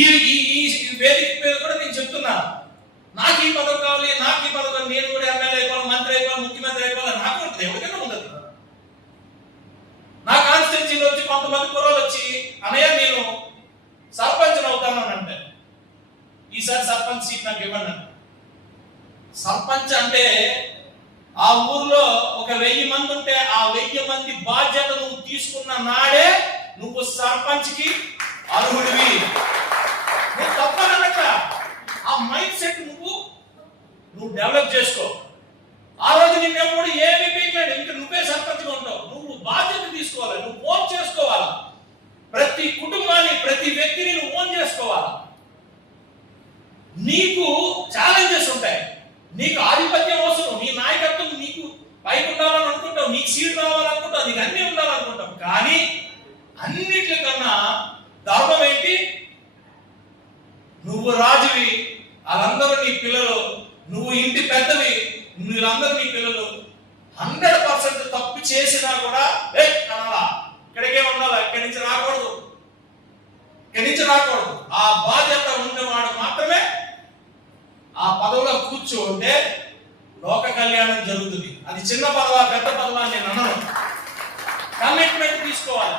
ఈ ఈ ఈ వేదిక మీద కూడా నేను చెప్తున్నా, నాకు ఈ పదవి కావాలి, నాకు ఈ పదవి, నేను కూడా ఎమ్మెల్యే అయిపోవాలి, మంత్రి అయిపోవాలి, ముఖ్యమంత్రి అయిపోవాలి, నాకు ఉంటుంది. ఎవరికైనా ఉండదు. నా కాన్స్టిట్యూన్సీలో వచ్చి కొంతమంది కుర్రోళ్ళు వచ్చి అన్నయ్య నేను సర్పంచ్ అవుతాను అని అంటే, ఈసారి సర్పంచ్ సీట్ నాకు ఇవ్వండి. సర్పంచ్ అంటే ఆ ఊర్లో ఒక 1000 మంది ఉంటే ఆ 1000 మంది బాధ్యత నువ్వు తీసుకున్న నాడే నువ్వు సర్పంచ్ కి అర్హుడివి. నువ్వు తప్పనక ఆ మైండ్ సెట్ నువ్వు డెవలప్ చేసుకో. ఆ రోజు నిన్నెప్పుడు ఏమీ పీకలేడు, ఇంకా నువ్వే సర్పంచ్గా ఉంటావు. నువ్వు బాధ్యత తీసుకోవాలి, నువ్వు ఓన్ చేసుకోవాలా. ప్రతి కుటుంబాన్ని, ప్రతి వ్యక్తిని నువ్వు ఓన్ చేసుకోవాలా. నీకు ఛాలెంజెస్ ఉంటాయి, నీకు ఆధిపత్యం అవసరం, నీ నాయకత్వం నీకు పైకి ఉండాలని అనుకుంటావు, నీకు సీట్ రావాలనుకుంటావు, నీకు అన్ని ఉండాలనుకుంటావు. కానీ అన్నిటికన్నా ధర్మం ఏంటి? నువ్వు రాజువి, వాళ్ళందరూ నీ పిల్లలు, నువ్వు ఇంటి పెద్దవి, వీళ్ళందరూ నీ పిల్లలు. 100% తప్పు చేసినా కూడా అనాలా, ఇక్కడికే ఉండాలా, ఇక్కడి నుంచి రాకూడదు, ఇక్కడి నుంచి రాకూడదు. ఆ బాధ్యత ఉన్నవాడు మాత్రమే ఆ పదవిలో కూర్చోంటే లోక కళ్యాణం జరుగుతుంది. అది చిన్న పదవా పెద్ద పదవా నేను అన్నాను. కమిట్మెంట్ తీసుకోవాలి.